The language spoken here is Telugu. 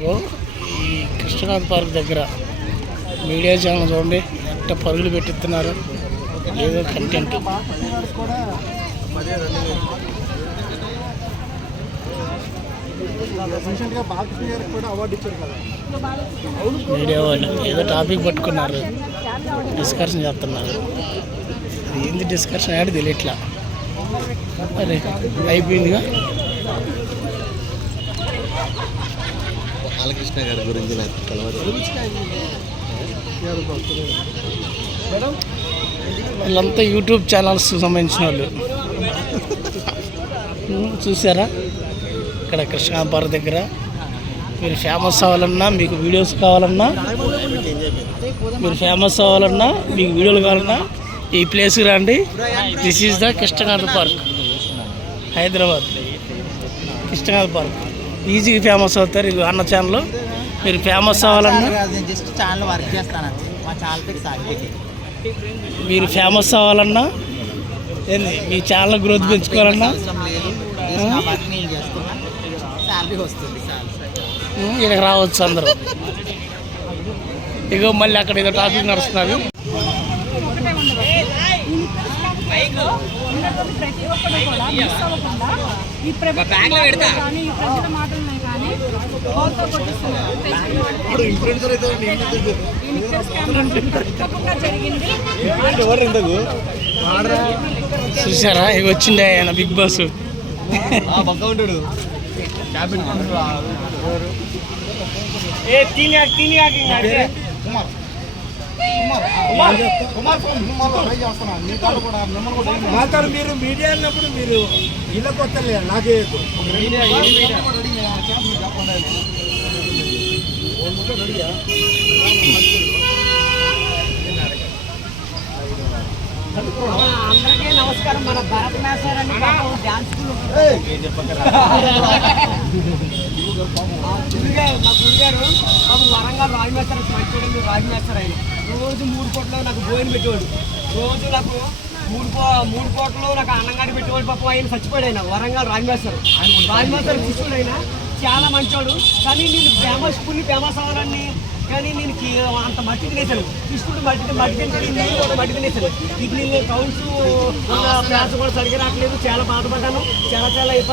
ఇగో ఈ కృష్ణకాంత్ పార్క్ దగ్గర మీడియా ఛానల్ చూడండి ఎంత పరుగులు పెట్టిస్తున్నారు. ఏదో కంటెంట్ మీడియా వాళ్ళు ఏదో టాపిక్ పట్టుకున్నారు, డిస్కషన్ చేస్తున్నారు. అది ఏంది డిస్కషన్ అంటే తెలియట్లా. అరే అయిపోయిందిగా. బాలకృష్ణ గారి గురించి నాకు తెలియదు. వీళ్ళంతా యూట్యూబ్ ఛానల్స్ సంబంధించిన వాళ్ళు. చూసారా ఇక్కడ కృష్ణకాంత్ పార్క్ దగ్గర మీరు ఫేమస్ అవ్వాలన్నా, మీకు వీడియోస్ కావాలన్నా, మీరు ఫేమస్ అవ్వాలన్నా, మీకు వీడియోలు కావాలన్నా ఈ ప్లేస్కి రండి. This is the Krishnakant park, Hyderabad. Krishnakant park ఈజీగా ఫేమస్ అవుతారు. ఇది అన్న ఛానల్. మీరు ఫేమస్ అవ్వాలన్నా, మీరు ఫేమస్ అవ్వాలన్నా, ఏంది మీ ఛానల్ గ్రోత్ పెంచుకోవాలన్నా ఇక్కడికి రావచ్చు అందరూ. ఇగో మళ్ళీ అక్కడ ఏదో టాపిక్ నడుస్తున్నారు. ప్రతి ఒక్కరు కూడా మిస్ అవ్వకుండా ఈ ప్రభుత్వం కానీ ఈ ప్రజల మాటలను కానీ చూసారా ఇక వచ్చిండే ఆయన బిగ్ బాస్. మీరు మీడియా అన్నప్పుడు మీరు ఇళ్ళకి వస్తలే నాకే అందరికీ నమస్కారం. మన భరత్ మేస్టర్ అని డాన్స్ మా గురుగారు వరంగల్ రాజమేస్తారు మంచి రాజమేస్తారు. ఆయన రోజు 3 కోట్లు నాకు భోజనం పెట్టేవాడు. రోజు నాకు 3 కోట్లు నాకు అన్నంగాడి పెట్టేవాడు. పాపం ఆయన చచ్చిపోయాడు. ఆయన వరంగల్ రాజమేస్తారు శిష్యుడు. ఆయన చాలా మంచోడు. కానీ నేను ఫేమస్ అవ్వాలని కానీ నేను అంత మట్టి తినేసాను. కృష్ణుడు మట్టి తినేసాను. ఇది నేను కౌన్స్ ప్లాస్ కూడా సరిగ్గా రావట్లేదు. చాలా బాధపడ్డాను. చాలా ఇబ్బంది.